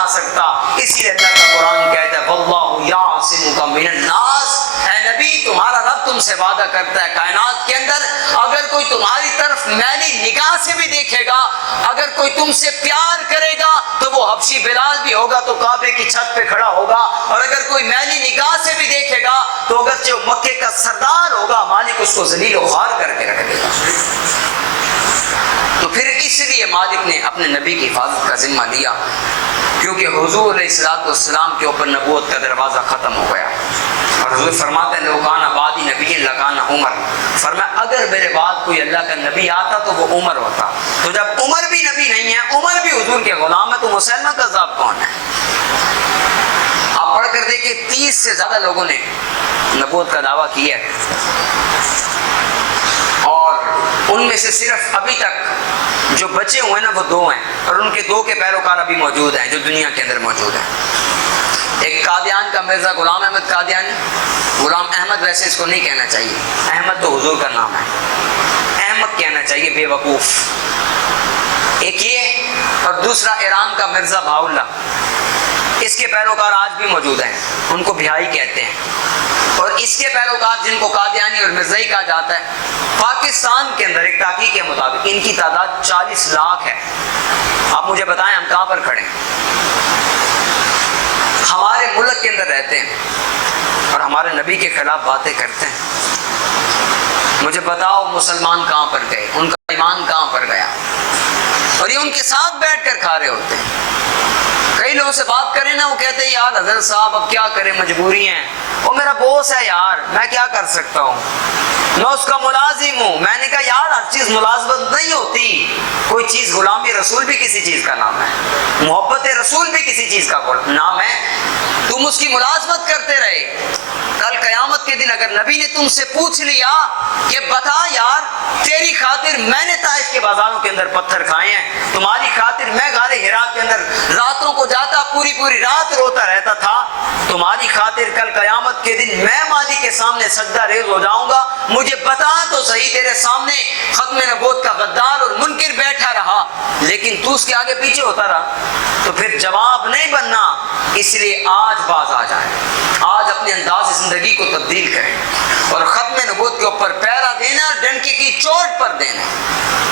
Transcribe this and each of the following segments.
آ سکتا. اسی لیے اللہ کا قرآن کہتا ہے واللہ یعصمک من الناس. اے نبی تمہارا رب تم سے وعدہ کرتا ہے کائنات کے اندر اگر کوئی تمہاری طرف میلی نگاہ سے بھی دیکھے گا, اگر کوئی تم سے پیار کرے گا تو وہ حبشی بلال بھی ہوگا تو کعبے کی چھت پہ کھڑا ہوگا, اور اگر کوئی میلی نگاہ سے بھی دیکھے گا تو اگرچہ وہ مکے کا سردار ہوگا مالک اس کو ذلیل و خوار کر کے رکھ دے گا. تو پھر اس لیے مالک نے اپنے نبی کی حفاظت کا ذمہ لیا, کیونکہ حضور علیہ الصلوۃ والسلام کے اوپر نبوت کا دروازہ ختم ہو گیا. اور حضور فرماتے ہیں لو کان بعدی نبی لکان عمر, فرمایا اگر میرے بعد کوئی اللہ کا نبی آتا تو وہ عمر ہوتا. تو جب عمر بھی نبی نہیں ہے, عمر بھی حضور کے غلام ہے, تو مسلمہ کذاب کون ہے؟ آپ پڑھ کر دیکھیں 30 سے زیادہ لوگوں نے نبوت کا دعویٰ کیا ہے, اور ان میں سے صرف ابھی تک جو بچے ہوئے ہیں نا وہ 2 ہیں, اور ان کے 2 کے پیروکار ابھی موجود ہیں جو دنیا کے اندر موجود ہیں. ایک قادیان کا مرزا غلام احمد قادیانی, غلام احمد ویسے اس کو نہیں کہنا چاہیے, احمد تو حضور کا نام ہے, احمد کہنا چاہیے بے وقوف. ایک یہ, اور دوسرا ایران کا مرزا بہاء اللہ, اس کے پیروکار آج بھی موجود ہیں, ان کو بہائی کہتے ہیں. اور اس کے پیروکار جن کو قادیانی اور مرزائی کہا جاتا ہے, پاکستان کے اندر ایک تحقیق کے مطابق ان کی تعداد 40 لاکھ ہے. آپ مجھے بتائیں ہم کہاں پر کھڑے ہیں؟ ہمارے ملک کے اندر رہتے ہیں اور ہمارے نبی کے خلاف باتیں کرتے ہیں. مجھے بتاؤ مسلمان کہاں پر گئے, ان کا ایمان کہاں پر گیا؟ اور یہ ان کے ساتھ بیٹھ کر کھا رہے ہوتے ہیں. کئی لوگوں سے بات کریں نا, وہ کہتے ہیں یار حضرت صاحب اب کیا کریں, مجبوری ہیں, وہ میرا بوس ہے یار, میں کیا کر سکتا ہوں, میں اس کا ملازم ہوں. میں نے کہا یار ہر چیز ملازمت نہیں ہوتی, کوئی چیز غلامی رسول بھی کسی چیز کا نام ہے, محبت رسول بھی کسی چیز کا نام ہے. تم اس کی ملازمت کرتے رہے. کل قیامت کے دن اگر نبی نے تم سے پوچھ لیا کہ بتا یار تیری خاطر میں نے طائف کے بازاروں کے اندر پتھر کھائے ہیں, تمہاری خاطر میں غار حرا کے اندر راتوں کو جاتا پوری پوری رات روتا رہتا تھا, تمہاری خاطر کل قیامت کے دن میں مالک کے سامنے سجدہ ریز ہو جاؤں گا, مجھے بتا تو صحیح تیرے سامنے ختم نبوت کا غدار اور منکر بیٹھا رہا لیکن تو اس کے آگے پیچھے ہوتا رہا, تو پھر جواب نہیں بننا. اس لیے آج باز آ جائیں, آج اپنے انداز زندگی کو تبدیل کریں اور ختم نبوت کے اوپر پیرا دینا, ڈنکے کی چوٹ پر دینا,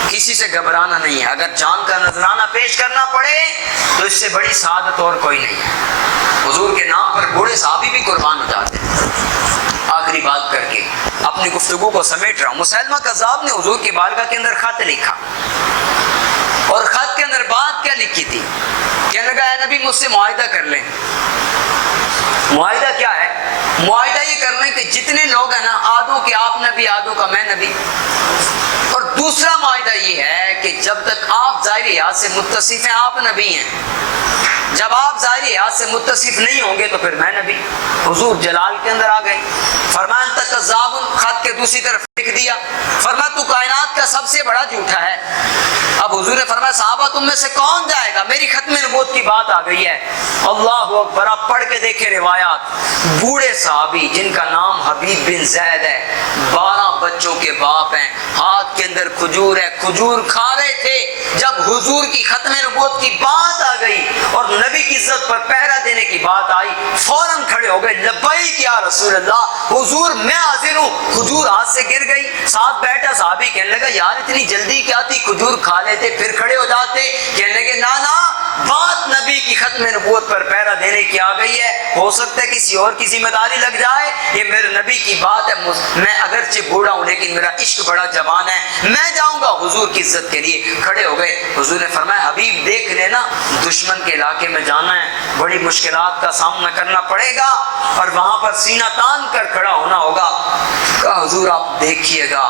کسی سے گھبرانا نہیں ہے. اگر جان کا نذرانہ پیش کرنا پڑے تو اس سے بڑی سعادت اور کوئی نہیں ہے. حضور کے نام پر بوڑھے صحابی بھی قربان ہو جاتے ہیں. آخری بات کر کے اپنی گفتگو کو سمیٹ رہا ہوں. مسیلمہ کذاب نے حضور کی بارگاہ کے اندر خط لکھا, اور خط کے اندر بات کیا لکھی تھی؟ کہنے لگا اے نبی مجھ سے معاہدہ کر لیں. معاہدہ کیا ہے؟ معاہدہ یہ کر لیں کہ جتنے لوگ ہیں نا, آدھوں کے آپ نبی آدھوں کا میں نبی. اور دوسرا معاہدہ یہ ہے کہ جب تک آپ ظاہری حیات سے متصف ہیں آپ نبی ہیں, جب آپ ظاہری حیات سے متصف نہیں ہوں گے تو پھر میں نبی. حضور جلال کے اندر آ گئے, فرمایا انت کذاب, خط کے دوسری طرف لکھ دیا, فرمایا تو کائنات کا سب سے بڑا جھوٹا ہے. اب حضور نے فرمایا صحابہ تم میں سے کون جائے گا, میری ختم نبوت کی بات آ گئی ہے. اللہ اکبر, آپ پڑھ کے دیکھیں روایات. بوڑھے صحابی جن کا نام حبیب بن زید ہے, 12 بچوں کے باپ ہیں, ہاتھ کے اندر کھجور ہے, کھجور کھا رہے تھے. جب حضور کی ختم نبوت کی بات آ گئی اور نبی کی عزت پر پہرا دینے کی بات آئی, فوراً کھڑے ہو گئے, لبیک یا رسول اللہ, حضور میں حاضر ہوں. کھجور ہاتھ سے گر گئی, ساتھ بیٹھا صحابی کہنے لگا یار اتنی جلدی کیا تھی, کھجور کھا لیتے پھر کھڑے ہو جاتے. کہنے لگے نانا بات نبی کی ختم نبوت پر پہرا دینے کی آ گئی ہے, ہو سکتا ہے کسی اور کی ذمہ داری لگ جائے, یہ میرے نبی کی بات ہے. میں اگرچہ بوڑھا ہوں لیکن میرا عشق بڑا جوان ہے, میں جاؤں گا حضور کی عزت کے لیے. کھڑے ہو گئے. حضور نے فرمایا حبیب دیکھ لینا, دشمن کے علاقے میں جانا ہے, بڑی مشکلات کا سامنا کرنا پڑے گا اور وہاں پر سینہ تان کر کھڑا ہونا ہوگا. کہا حضور آپ دیکھیے گا,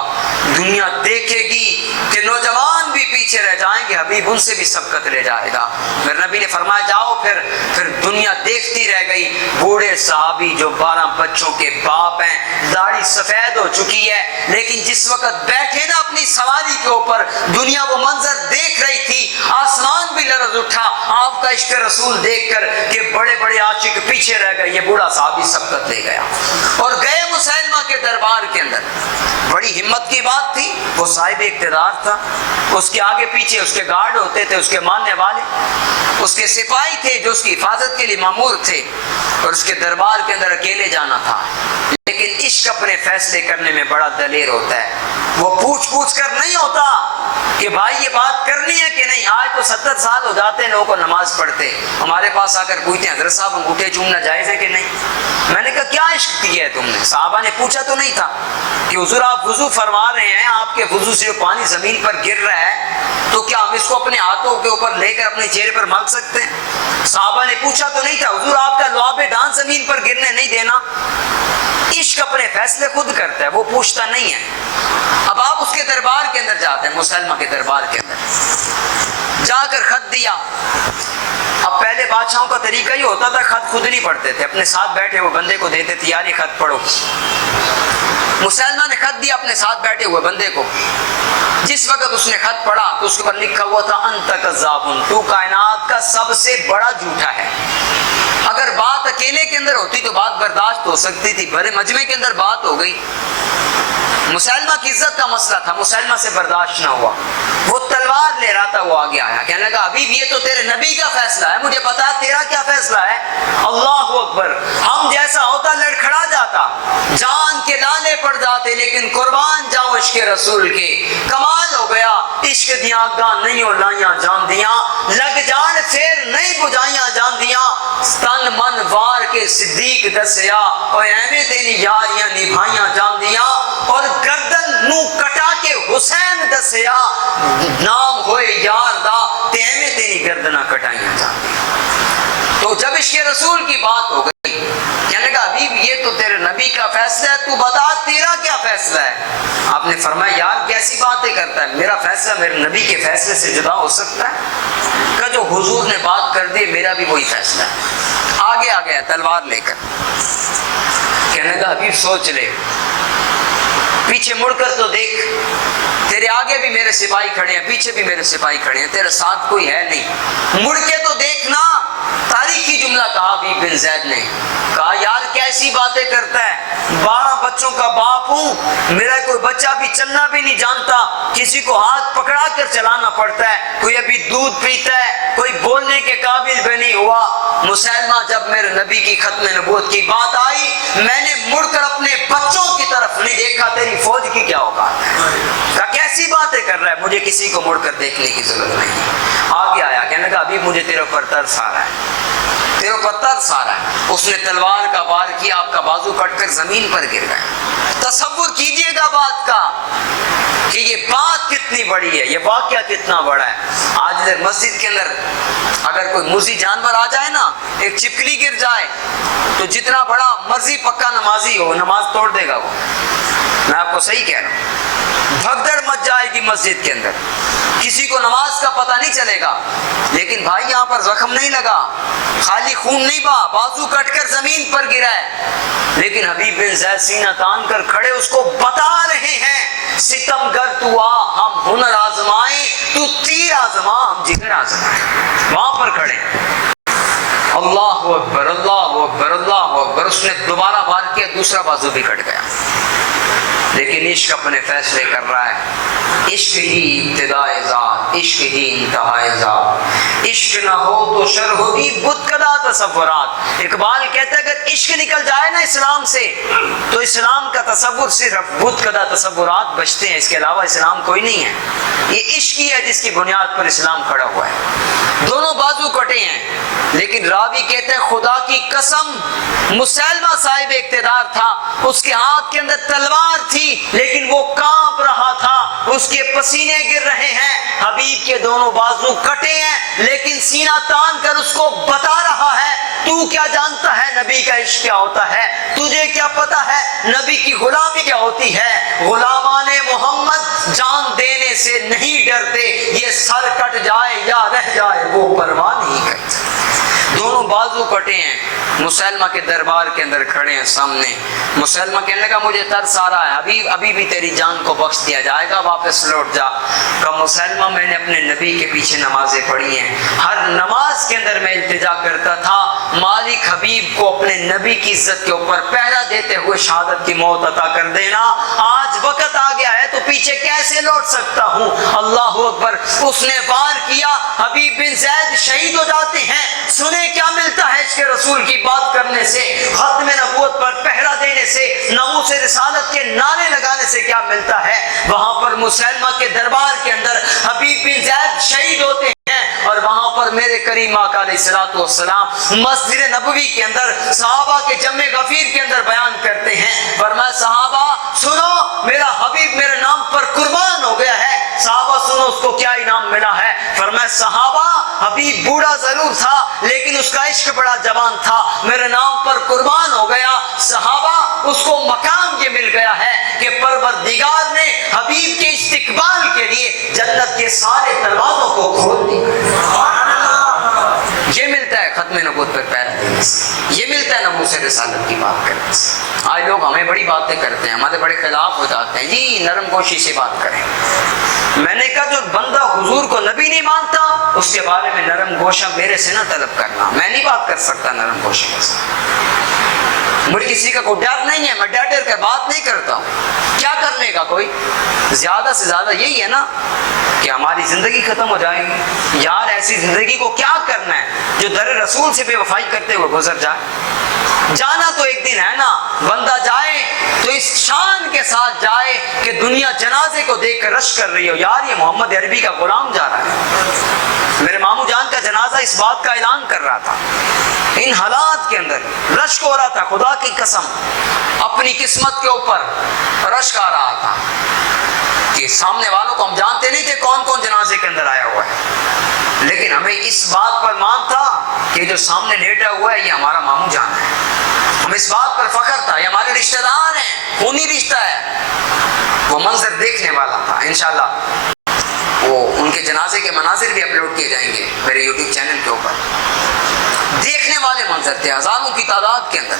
دنیا دیکھے گی کہ نوجوان بھی پیچھے رہ جائیں گے, حبیب ان سے بھی سبقت لے جائے گا. میرے نبی نے فرمایا جاؤ. پھر دنیا دیکھتی رہ گئی. بوڑھے صحابی جو 12 بچوں کے باپ ہیں, داڑھی سفید ہو چکی ہے, لیکن جس وقت بیٹھے نا اپنی سواری کے اوپر, دنیا وہ منظر دیکھ رہی تھی, آسمان بھی لرز اٹھا آپ کا عشق رسول دیکھ کر کہ بڑے بڑے عاشق پیچھے رہ گئے. یہ بوڑھا صحابی سبقت لے گیا اور گئے مسیلمہ کے دربار کے اندر. بڑی ہمت کی بات تھی, وہ صاحب اقتدار تھا, اس کے آگے پیچھے اس کے گارڈ ہوتے تھے, اس کے ماننے والے. اس کے سپاہی تھے جو اس کی حفاظت کے لیے مامور تھے، اور اس کے دربار کے اندر اکیلے جانا تھا۔ لیکن عشق اپنے فیصلے کرنے میں بڑا دلیر ہوتا ہے، وہ پوچھ پوچھ کر نہیں ہوتا کہ بھائی یہ بات کرنی ہے کہ نہیں۔ آج تو 70 سال ہو جاتے ہیں لوگوں کو نماز پڑھتے، ہمارے پاس آ کر پوچھتے ہیں حضرت صاحب انگوٹھے چومنا جائز ہے کہ نہیں؟ میں نے کہا کیا عشق کیا ہے تم نے؟ صحابہ نے پوچھا تو نہیں تھا کہ حضور آپ وضو فرما رہے ہیں، آپ کے وضو سے جو پانی زمین پر گر رہا ہے تو کیا ہم اس کو اپنے ہاتھوں کے اوپر لے کر اپنے چہرے پر مل سکتے ہیں؟ صحابہ نے پوچھا تو نہیں تھا حضور آپ کا لعاب ڈانس زمین پر گرنے نہیں دینا۔ عشق اپنے فیصلے خود کرتا ہے، وہ پوچھتا نہیں ہے۔ اب آپ اس کے دربار کے اندر جاتے ہیں، مسلمہ کے دربار کے اندر جا کر خط دیا۔ اب پہلے بادشاہوں کا طریقہ یہ ہوتا تھا خط خود نہیں پڑھتے تھے، اپنے ساتھ بیٹھے ہوئے بندے کو دیتے تھے، یار یہ خط پڑھو۔ مسلمہ نے خط دیا اپنے ساتھ بیٹھے ہوئے بندے کو۔ جس وقت اس نے خط پڑھا تو اس کے اوپر لکھا ہوا تھا انت کذاب، تو کائنات کا سب سے بڑا جھوٹا ہے۔ اگر بات اکیلے کے اندر ہوتی تو بات برداشت ہو سکتی تھی، بڑے مجمع کے اندر بات ہو گئی، مسلمہ کی عزت کا مسئلہ تھا، مسلمہ سے برداشت نہ ہوا، وہ تلوار لے رہا تھا، وہ آگے آیا، کہنے لگا حبیب یہ تو تیرے نبی کا فیصلہ ہے، مجھے پتا ہے تیرا کیا فیصلہ ہے۔ اللہ اکبر، ہم جیسا ہوتا لڑکھڑا جاتا، جان کے لالے پڑ جاتے، لیکن قربان جاؤ عشق رسول کے، کمال ہو گیا۔ عشق دیاں گاں نہیں ہو لائیاں جان دیاں، لگ جان پھر نہیں بجائیاں جان دیاں، تن من وار کے صدیق دسیا، اور ایویں تیری یاریاں نبھائیاں جان دیاں، اور گردن نو کٹا کے حسین دسیا، نام ہوئے یار دا تے ایویں تیری گردناں کٹائیاں جان دیاں۔ تو جب عشق رسول کی بات ہو گئی، کہنے لگا حبیب یہ تو تیرے نبی کا فیصلہ ہے، تو بتا تیرا کیا فیصلہ ہے؟ آپ نے فرمایا یار کیسی باتیں کرتا ہے، میرا فیصلہ میرے نبی کے فیصلے سے جدا ہو سکتا ہے؟ کہ جو حضور نے بات کر دی میرا بھی وہی فیصلہ ہے۔ آگے آ گیا تلوار لے کر، کہنے لگا حبیب سوچ لے، پیچھے مڑ کر تو دیکھ، تیرے آگے بھی میرے سپاہی کھڑے ہیں، پیچھے بھی میرے سپاہی کھڑے ہیں، تیرے ساتھ کوئی ہے نہیں، مڑ کے تو دیکھنا۔ تاریخی جملہ کہا حبیب بن زید نے، کہا یار کیسی باتیں کرتا ہے، 12 بچوں کا باپ ہوں، میرا کوئی بچہ بھی چلنا بھی نہیں جانتا، کسی کو ہاتھ پکڑا کر چلانا پڑتا ہے، کوئی ابھی دودھ پیتا ہے، کوئی بولنے کے قابل بھی نہیں ہوا۔ مسلمہ جب میرے نبی کی ختم نبوت کی بات آئی، میں نے مڑ کر اپنے بچوں کی طرف نہیں دیکھا، تیری فوج کی کیا اوقات ہے؟ کہا کیسی باتیں کر رہا ہے، مجھے کسی کو مڑ کر دیکھنے کی ضرورت نہیں۔ آگے آیا، کہنے لگا ابھی مجھے تیرے اوپر ترس آ رہا ہے، تیرے اوپر ترس آ رہا ہے۔ اس نے تلوار کا وار کیا، آپ کا بازو کٹ کر زمین پر گر گیا۔ تصور کیجئے گا بات کا کہ یہ بات کتنی بڑی ہے، یہ واقعہ کتنا بڑا ہے۔ آج ادھر مسجد کے اندر اگر کوئی موذی جانور آ جائے نا، ایک چپکلی گر جائے تو جتنا بڑا مرضی پکا نمازی ہو نماز توڑ دے گا وہ، میں آپ کو صحیح کہہ رہا ہوں۔ بھگدڑ مچ جائے گی مسجد کے اندر، کسی کو نماز کا پتہ نہیں چلے گا، لیکن بھائی یہاں پر زخم نہیں لگا، خالی خون نہیں بہا، بازو کٹ کر زمین پر گرا ہے، لیکن حبیب بن زید سینہ تان کر کھڑے اس کو بتا رہے ہیں ستم گر تو آ ہم ہنر آزمائیں، تو تیر آزما ہم جگر آزمائیں، وہاں پر کھڑے۔ اللہ اکبر اللہ اکبر اللہ اکبر، اس نے دوبارہ وار کیا، دوسرا بازو بھی کٹ گیا، لیکن عشق اپنے فیصلے کر رہا ہے۔ عشق ہی ابتدائے ذات، عشق ہی انتہائے ذات، عشق نہ ہو تو شر ہوگی بت کدہ تصورات۔ اقبال کہتا ہے اگر عشق نکل جائے نا اسلام سے تو اسلام کا تصور صرف بت کدہ تصورات بچتے ہیں، اس کے علاوہ اسلام کوئی نہیں ہے۔ یہ عشق ہی ہے جس کی بنیاد پر اسلام کھڑا ہوا ہے۔ دونوں بازو کٹے ہیں، لیکن راوی کہتے ہیں خدا کی قسم مسلمہ صاحب اقتدار تھا، اس کے ہاتھ کے اندر تلوار تھی لیکن وہ کانپ رہا تھا، اس کے پسینے گر رہے ہیں، حبیب کے دونوں بازو کٹے ہیں، لیکن سینہ تان کر اس کو بتا رہا ہے تو کیا جانتا ہے نبی کا عشق کیا ہوتا ہے، تجھے کیا پتا ہے نبی کی غلامی کیا ہوتی ہے۔ غلامان محمد جان دینے سے نہیں ڈرتے، یہ سر کٹ جائے یا رہ جائے وہ پرواہ نہیں کرتے۔ دونوں بازو کٹے ہیں، مسلمہ کے دربار کے اندر کھڑے ہیں سامنے۔ مسلمہ کہنے لگا مجھے ترس آ رہا ہے، ابھی بھی تیری جان کو بخش دیا جائے گا، واپس لوٹ جا۔ کہا مسلمہ میں نے اپنے نبی کے پیچھے نمازیں پڑھی ہیں، ہر نماز کے اندر میں التجا کرتا تھا مالک حبیب کو اپنے نبی کی عزت کے اوپر پہرا دیتے ہوئے شہادت کی موت عطا کر دینا۔ آج وقت آ گیا ہے تو پیچھے کیسے لوٹ سکتا ہوں۔ اللہ اکبر، اس نے وار کیا، حبیب بن زید شہید شہید ہو جاتے ہیں. سنیں کیا ملتا ہے عشق رسول کی بات کرنے سے, ختم نبوت پر پہرا دینے سے, ناموس رسالت کے نعرے لگانے سے کیا ملتا ہے. وہاں پر مسلمہ کے دربار کے اندر حبیب بن زید شہید ہوتے ہیں, اور وہاں پر میرے کریم آقا علیہ الصلوۃ والسلام مسجد نبوی کے اندر صحابہ کے جمع غفیر کے اندر بیان کرتے ہیں. فرمایا صحابہ سنو, میرا حبیب میرے نام پر قربان ہو گیا ہے. صحابہ سنو اس کو کیا انعام ملا ہے. فرمایا صحابہ حبیب بوڑھا ضرور تھا لیکن اس کا عشق بڑا جوان تھا, میرے نام پر قربان ہو گیا. صحابہ اس کو مقام یہ مل گیا ہے کہ پروردگار نے حبیب کے استقبال کے لیے جنت کے سارے دروازوں کو کھول دیا. یہ ملتا ہے ختم نبوت پر پیر دینے سے, یہ ملتا ہے ناموس رسالت کی بات کرنے سے. آج لوگ ہمیں بڑی باتیں کرتے ہیں, ہمارے بڑے خلاف ہو جاتے ہیں, جی نرم گوشی سے بات کریں. میں نے کہا جو بندہ حضور کو نبی نہیں مانتا اس کے بارے میں نرم گوشہ میرے سے نہ طلب کرنا. میں نہیں بات کر سکتا نرم گوشے کے ساتھ. مجھے کسی کا کوئی ڈر نہیں ہے, میں ڈر ڈر کر بات نہیں کرتا ہوں. کیا کرنے کا کوئی, زیادہ سے زیادہ یہی ہے نا کہ ہماری زندگی ختم ہو جائے گی. یار ایسی زندگی کو کیا کرنا ہے جو در رسول سے بے وفائی کرتے ہوئے گزر جائے. جانا تو ایک دن ہے نا, بندہ جائے تو اس شان کے ساتھ جائے کہ دنیا جنازے کو دیکھ کر رش کر رہی ہو, یار یہ محمد عربی کا غلام جا رہا ہے. میرے ماموں جان کا جنازہ اس بات کا اعلان کر رہا تھا, ان حالات کے اندر رشک ہو رہا تھا. خدا کی قسم اپنی قسمت کے اوپر رشک آ رہا تھا کہ سامنے والوں کو ہم جانتے نہیں تھے کون کون جنازے کے اندر آیا ہوا ہے, لیکن ہمیں اس بات پر مان تھا کہ جو سامنے لیٹا ہوا ہے یہ ہمارا ماموں جان ہے. ہمیں اس بات پر فخر تھا, یہ ہمارے رشتہ دار ہیں, خونی رشتہ ہے. وہ منظر دیکھنے والا تھا. انشاءاللہ وہ ان کے جنازے کے مناظر بھی اپلوڈ کیے جائیں گے میرے یوٹیوب چینل کے اوپر. دیکھنے والے منظر تھے ہزاروں کی تعداد کے اندر.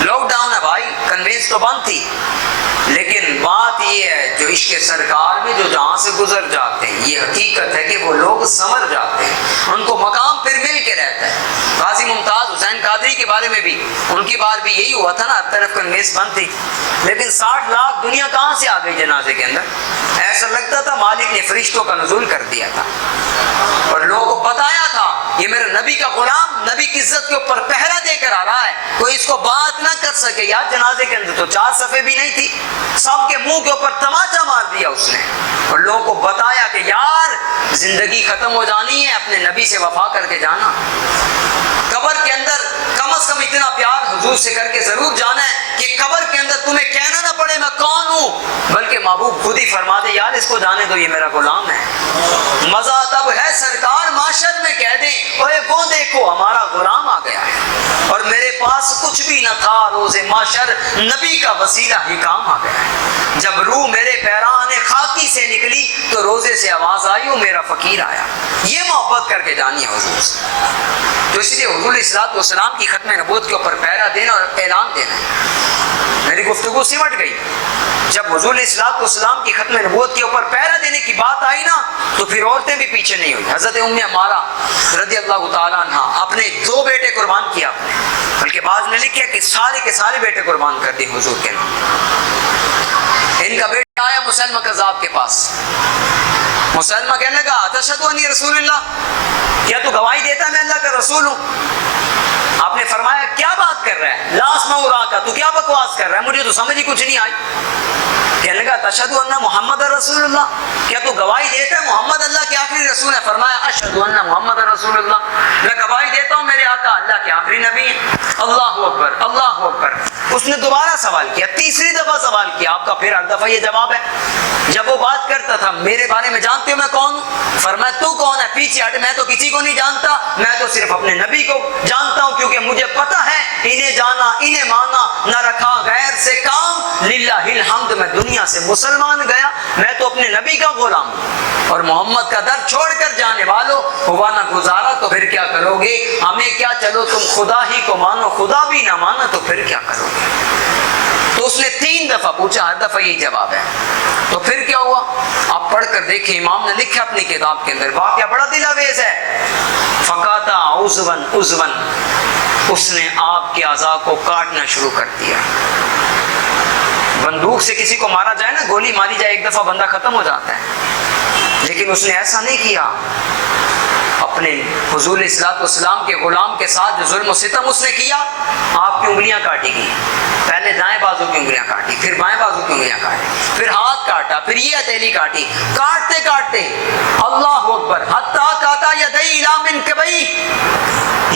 لاک ڈاؤن ہے بھائی, کنوینس تو بند تھی, لیکن بات یہ ہے جو عشق سرکار میں جو جہاں سے گزر جاتے ہیں, یہ حقیقت ہے کہ وہ لوگ سنور جاتے ہیں, ان کو مقام پھر مل کے رہتا ہے. غازی ممتاز حسین قادری کے بارے میں بھی ان کی بار بھی یہی ہوا تھا نا, ہر طرف کنوینس بند تھی, لیکن 60 لاکھ دنیا کہاں سے آ گئی جنازے کے اندر. ایسا لگتا تھا مالک نے فرشتوں کا نزول کر دیا تھا اور لوگوں کو بتایا تھا یہ میرے نبی کا غلام نبی کی عزت کے اوپر پہرا دے کر آ رہا ہے, کوئی اس کو بات نہ کر سکے. یار جنازے کے اندر تو 4 صفحے بھی نہیں تھی, سب کے منہ کے اوپر تماچا مار دیا اس نے, اور لوگوں کو بتایا کہ یار زندگی ختم ہو جانی ہے, اپنے نبی سے وفا کر کے جانا. قبر کے اندر کم از کم اتنا پیار حضور سے کر کے ضرور جانا ہے کہ قبر کے اندر تمہیں کہنا نہ پڑے میں کون ہوں, بلکہ محبوب خود ہی فرما دے یار اس کو جانے دو یہ میرا غلام ہے. مزہ تب ہے سرکار معاشر میں کہہ دیں اوے وہ دیکھو ہمارا غلام آ گیا ہے, اور میرے پاس کچھ بھی نہ تھا روز معاشر نبی کا وسیلہ ہی کام آ گیا ہے. جب روح میرے پیران خاکی سے نکلی تو روزے سے آواز آئی میرا فقیر آیا. یہ محبت کر کے جانی ہے حضور سے. تو اس لیے حضور الصلوۃ والسلام کی ختم نبوت کے اوپر پہرا دینا اور اعلان دینا ہے. میری گفتگو سمٹ گئی. جب حضور الصلوۃ والسلام کی ختم نبوت کے اوپر پہرا دینے کی بات آئی نا تو پھر عورتیں بھی پیچھے نہیں ہوئی. حضرت ام عمارہ رضی اللہ تعالیٰ عنہ اپنے 2 بیٹے قربان کیا, بلکہ بعض نے لکھا کہ سارے کے سارے بیٹے قربان کر دیے حضور کے نام. ان کا بیٹا آیا مسلمہ کذاب کے پاس. مسلمہ کہنے لگا اتشہد انی رسول اللہ, کیا تو گواہی دیتا ہے میں اللہ کا رسول ہوں؟ آپ نے فرمایا کیا بات کر رہا ہے, لا اسمع وراک, تو کیا بکواس کر رہا ہے, مجھے تو سمجھ ہی کچھ نہیں آئی. کہنے لگا تشہد ان محمد رسول اللہ, کیا تو گواہی دیتا ہے محمد اللہ کے آخری رسول ہے؟ فرمایا اشہد ان محمد رسول اللہ, میں گواہی دیتا ہوں میرے آقا اللہ کے آخری نبی ہیں. اللہ اکبر اللہ اکبر. اس نے دوبارہ سوال کیا, تیسری دفعہ سوال کیا. آپ کا پھر ہر دفعہ یہ جواب ہے. جب وہ بات کرتا تھا میرے بارے میں جانتے ہو میں کون ہوں؟ فرمایا تو کون ہے, پیچھے ہٹ, میں تو کسی کو نہیں جانتا, میں تو صرف اپنے نبی کو جانتا ہوں, کیونکہ مجھے پتا ہے انہیں جانا انہیں مانا نہ رکھا غیر سے کام. للہ الحمد, میں دنیا سے مسلمان گیا, میں تو اپنے نبی کا غلام ہوں, اور محمد کا در چھوڑ کر جانے والوں ہوا نہ گزارا تو پھر کیا کرو گے, ہمیں کیا, چلو تم خدا ہی کو مانو, خدا بھی نہ مانا تو پھر کیا کرو گے. تو اس نے 3 دفعہ پوچھا, ہر دفعہ یہی جواب ہے. تو پھر کیا ہوا آپ پڑھ کر دیکھیں, امام نے لکھا اپنی کتاب کے اندر, واقعہ بڑا دل آویز ہے. فقاتا عضون عضون, اس نے آپ کے اعضاء کو کاٹنا شروع کر دیا. بندوق سے کسی کو مارا جائے نا, گولی ماری جائے ایک دفعہ بندہ ختم ہو جاتا ہے, لیکن اس نے ایسا نہیں کیا. اپنے حضور علیہ السلام کے غلام کے ساتھ جو ظلم و ستم اس نے کیا، آپ کی انگلیاں کاٹی گئی، پہلے دائیں بازو کی انگلیاں کاٹی، پھر بائیں بازو کی انگلیاں کاٹی، پھر ہاتھ کاٹا، پھر یہ ہتھیلی کاٹی، کاٹتے کاٹتے اللہ اکبر حتیٰ قطع یدیہ الی منکبیہ،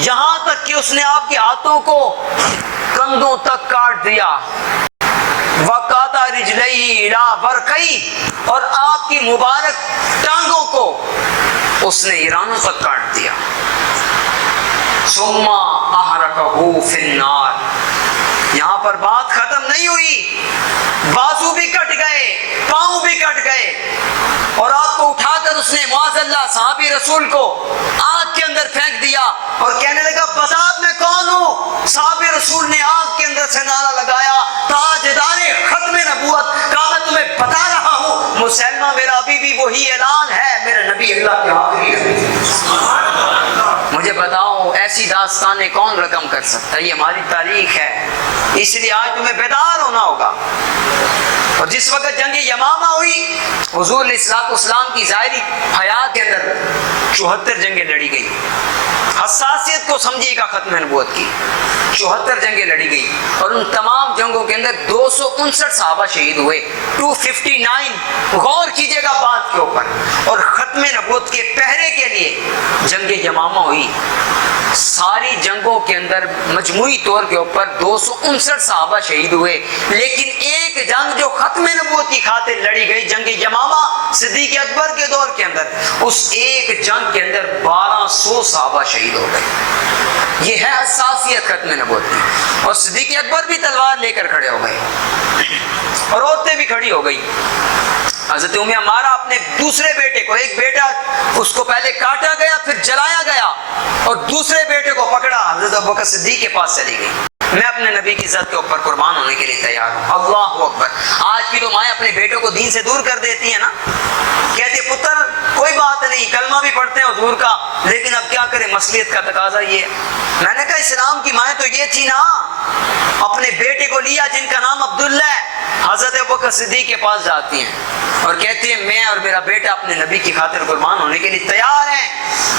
یہاں تک کہ اس نے آپ کے ہاتھوں کو کندھوں تک کاٹ دیا، وقطع رجلیہ الی ورکیہ، اور آپ کی مبارک ٹانگوں کو اس نے ایرانوں تک کاٹ دیا، ثم احرقہ فی النار، یہاں پر بات ختم نہیں ہوئی، بازو بھی کٹ گئے، پاؤں بھی کٹ گئے، اور آپ کو اٹھا کر اس نے معاذ اللہ صحابی رسول کو آگ کے اندر پھینک دیا اور کہنے لگا بتا میں کون ہوں؟ صحابی رسول نے آگ کے اندر سے نعرہ لگایا تاجدار ختم نبوت، کہا میں تمہیں بتا رہا ہوں مسلمہ میرا ابھی بھی وہی اعلان ہے، میرے نبی اللہ کے آخری نبی، مجھے بتاؤ ایسی داستانیں کون رقم کر سکتا ہے؟ یہ ہماری تاریخ ہے، اس لیے آج تمہیں بیدار ہونا ہوگا۔ اور جس وقت جنگ یمامہ ہوئی، حضور علیہ السلام کی ظاہری حیات کے اندر 74 جنگیں لڑی گئی، حساسیت کو سمجھیے گا ختم نبوت کی، 74 جنگیں لڑی گئی، اور ان تمام جنگوں کے اندر 259 صحابہ شہید ہوئے، 259، غور کیجئے گا بات کے اوپر، اور ختم نبوت کے پہرے کے لیے جنگ یمامہ ہوئی، ساری جنگوں کے اندر مجموعی طور کے اوپر 259 صحابہ شہید ہوئے، لیکن ایک جنگ جو ختم نبوت کی خاطر لڑی گئی، جنگ یمامہ صدیق اکبر کے دور کے اندر، اس ایک جنگ کے اندر 1200 صحابہ شہید ہو گئے، یہ ہے حساسیت ختم نبوت کی۔ اور صدیق اکبر بھی تلوار لے کر کھڑے ہو گئے اور عورتیں بھی کھڑی ہو گئی، حضرت ام عمارہ اپنے دوسرے بیٹے کو، ایک بیٹا اس کو پہلے کاٹا گیا پھر جلایا گیا، اور دوسرے بیٹے کو پکڑا، حضرت ابوبکر صدیق کے پاس چلی گئی، میں اپنے نبی کی عزت کے اوپر قربان ہونے کے لیے تیار ہوں، اللہ اکبر۔ آج کی تو مائیں اپنے بیٹوں کو دین سے دور کر دیتی ہیں نا، کہتے پتر کوئی بات نہیں، کلمہ بھی پڑھتے ہیں حضور کا، لیکن اب کیا کریں مصلیت کا تقاضا یہ ہے۔ میں نے کہا اسلام کی مائیں تو یہ تھی نا، اپنے بیٹے کو لیا جن کا نام عبداللہ ہے، حضرت ابوبکر صدیق کے پاس جاتی ہیں اور کہتی ہیں میں اور میرا بیٹا اپنے نبی کی خاطر قربان ہونے کے لیے تیار ہیں،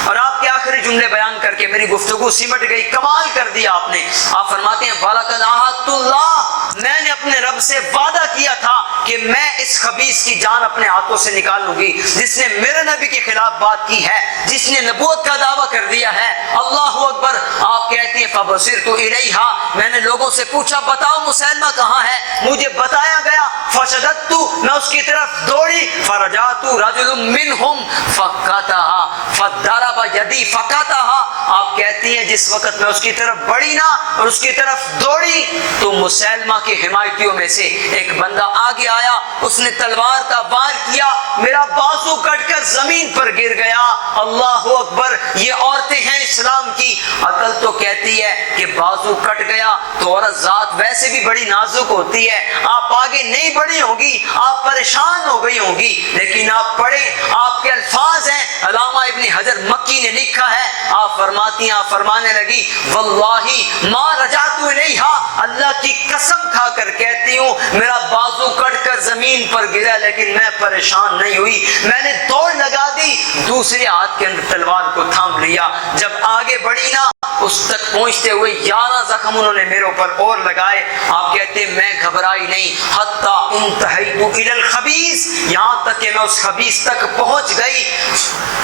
اور آپ کے آخری جملے بیان کر کے میری گفتگو سمٹ گئی، کمال کر دیا آپ نے۔ آپ فرماتے ہیں وَلَقَدْ عَاهَدتُّ اللَّهَ، میں نے اپنے رب سے وعدہ کیا تھا کہ میں اس خبیث کی جان اپنے ہاتھوں سے نکال لوں گی جس نے میرے نبی کے خلاف بات کی ہے، جس نے نبوت کا دعویٰ کر دیا ہے، اللہ اکبر۔ آپ کہتے ہیں فَبَصِرْتُ إِلَيْهَا، میں نے لوگوں سے پوچھا بتاؤ مسلمہ کہاں ہے، مجھے بتایا گیا، فَشَدَدْتُ، میں اس کی طرف دوڑی، فَرَجَعْتُ رَجُلٌ مِّنْهُمْ فَقَتَهَا فَضَرَبَ يَدِي فَقَتَهَا، آپ کہتی ہیں جس وقت میں اس کی طرف بڑھی نا اور اس کی طرف دوڑی تو مسلمہ کے حمایتیوں میں سے ایک بندہ آگے آیا، اس نے تلوار کا وار کیا، میرا بازو کٹ کر زمین پر گر گیا، اللہ اکبر۔ یہ عورتیں ہیں اسلام کی، عقل تو کہتی ہے کہ بازو کٹ گیا تو عورت ذات ویسے بھی بڑی نازک ہوتی ہے، آپ آگے نہیں بڑھی ہوں گی، آپ پریشان ہو گئی ہوں گی، لیکن آپ پڑھیں، آپ کے الفاظ ہیں، علامہ ابن حجر مکی نے لکھا ہے، آپ فرماتی ہیں، آپ فرمانے لگی واللہ ما رجعت الیہا، اللہ کی قسم کھا کر کہتی ہوں میرا بازو کٹ کر زمین پر گرا لیکن میں پریشان نہیں ہوئی، میں نے دوڑ لگا دی، دوسرے ہاتھ کے اندر تلوار کو تھام لیا، جب آگے بڑھی نا اس تک پہنچتے ہوئے 11 زخم انہوں نے میرے اوپر اور لگائے، آپ کہتے ہیں میں گھبرائی نہیں، حتی انتہیت الی الخبیث، یہاں تک کہ میں اس خبیث تک پہنچ گئی،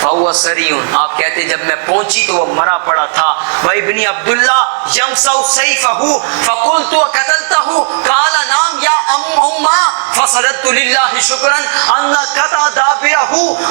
فہو سریع، آپ کہتے ہیں جب میں پہنچی تو وہ مرا پڑا تھا، وابن عبداللہ یمسح سیفہ فقلت قتلتہ قال نعم یا امہ فسجدت للہ شکرا ان قطع دابرہ،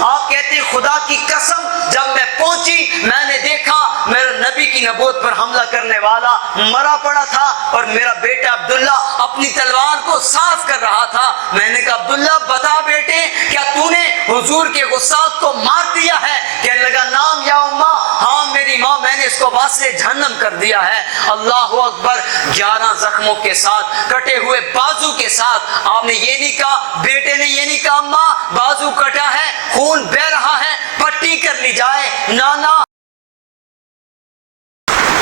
آپ کہتے ہیں خدا کی قسم جب میں پہنچی میں نے دیکھا میرے نبی کی نبوت پر حملہ کرنے والا مرا پڑا تھا اور میرا بیٹا عبداللہ اپنی تلوار کو صاف کر رہا تھا، میں نے کہا عبداللہ بتا بیٹے کیا تو نے حضور کے غصات کو مار دیا ہے؟ کہنے لگا نام یا امہ، ہاں میری ماں میں نے اس کو واسطے جہنم کر دیا ہے، اللہ اکبر۔ 11 زخموں کے ساتھ کٹے ہوئے بازو کے ساتھ آپ نے یہ نہیں کہا، بیٹے نے یہ نہیں کہا اماں بازو کٹا ہے خون بہ رہا ہے پٹی کر لی جائے، نانا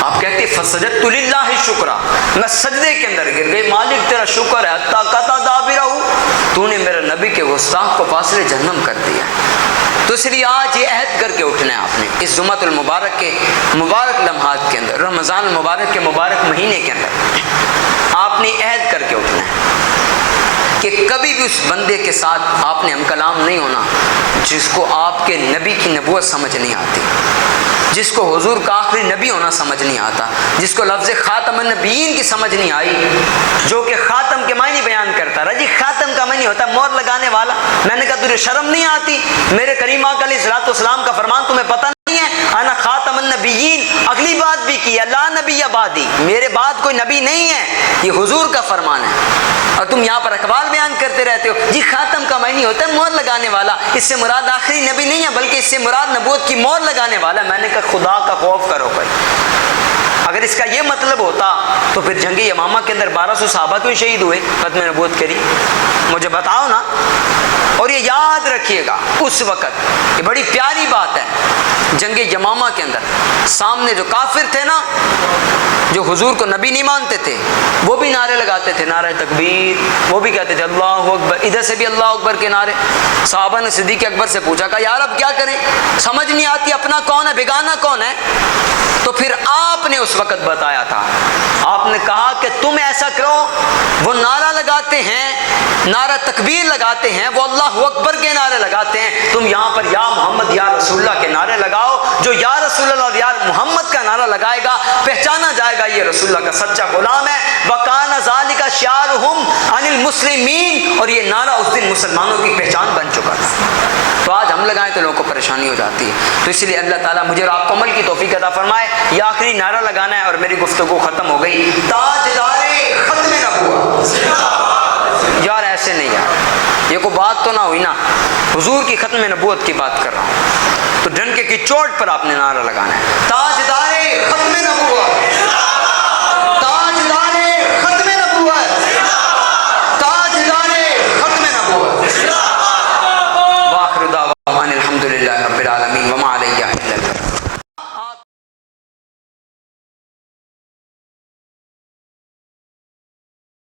آپ کہتے فسجدت للہ شکرا، میں سجدے کے اندر گر گئی، مالک تیرا شکر ہے حتی قطع دابرہ، تو نے میرے نبی کے گستاخ کو فاصلے جہنم کر دیا۔ تو اس لیے آج یہ عہد کر کے اٹھنا ہے آپ نے اس جمعۃ المبارک کے مبارک لمحات کے اندر، رمضان المبارک کے مبارک مہینے کے اندر آپ نے عہد کر کے اٹھنا ہے کہ کبھی بھی اس بندے کے ساتھ آپ نے ہم کلام نہیں ہونا جس کو آپ کے نبی کی نبوت سمجھ نہیں آتی، جس کو حضور کا آخری نبی ہونا سمجھ نہیں آتا، جس کو لفظ خاتم النبیین کی سمجھ نہیں آئی، جو کہ خاتم کے معنی بیان کرتا رہا۔ جی خاتم کا معنی ہوتا ہے مور لگانے والا۔ میں نے کہا تجھے شرم نہیں آتی؟ میرے کریم آقا علیہ الصلوۃ والسلام کا فرمان تمہیں پتہ نہیں ہے؟ انا خاتم النبیین، اگلی بات بھی کی ہے لا نبی بعدی، میرے بعد کوئی نبی نہیں ہے، یہ حضور کا فرمان ہے، اور تم یہاں پر اقوال بیان کرتے رہتے ہو۔ جی خاتم کا معنی ہوتا ہے مہر لگانے والا، اس سے مراد آخری نبی نہیں ہے بلکہ اس سے مراد نبوت کی مہر لگانے والا۔ میں نے کہا خدا کا خوف کرو بھائی، اگر اس کا یہ مطلب ہوتا تو پھر جنگ یمامہ کے اندر 1200 صحابہ کیوں شہید ہوئے؟ ختم نبوت کری، مجھے بتاؤ نا۔ اور یہ یاد رکھیے گا اس وقت، یہ بڑی پیاری بات ہے، جنگ یمامہ کے اندر سامنے جو کافر تھے نا، جو حضور کو نبی نہیں مانتے تھے، وہ بھی نعرے لگاتے تھے، نعرہ تکبیر، وہ بھی کہتے تھے اللہ اکبر، ادھر سے بھی اللہ اکبر کے نعرے۔ صحابہ نے صدیق اکبر سے پوچھا کہ یار اب کیا کریں، سمجھ نہیں آتی اپنا کون ہے بیگانہ کون ہے؟ تو پھر آپ نے اس وقت بتایا تھا، آپ نے کہا کہ تم ایسا کرو، وہ نعرہ لگاتے ہیں، نعرہ تکبیر لگاتے ہیں، وہ اللہ اکبر کے نعرے لگاتے ہیں، تم یہاں پر یا محمد یا رسول اللہ کے نعرے لگاؤ۔ جو یا رسول اللہ یا محمد کا نعرہ لگائے گا پہچانا جائے گا یہ رسول اللہ کا سچا غلام ہے۔ وَكَانَ ذَلِكَ شِعَارُهُمْ عَنِ الْمُسْلِمِينَ، اور یہ نعرہ اس دن مسلمانوں کی پہچان بن چکا تھا۔ تو آج ہم لگائیں تو لوگوں کو پریشانی ہو جاتی ہے، تو اس لیے اللہ تعالیٰ مجھے اور آپ کو عمل کی توفیق عطا فرمائے۔ یہ آخری نعرہ لگانا ہے اور میری گفتگو ختم ہو گئی۔ تاجدار ختم نبوت، یار ایسے نہیں یار، یہ کوئی بات تو نہ ہوئی نا، حضور کی ختم نبوت کی بات کر رہا ہوں، تو ڈنکے کی چوٹ پر آپ نے نعرہ لگانا ہے۔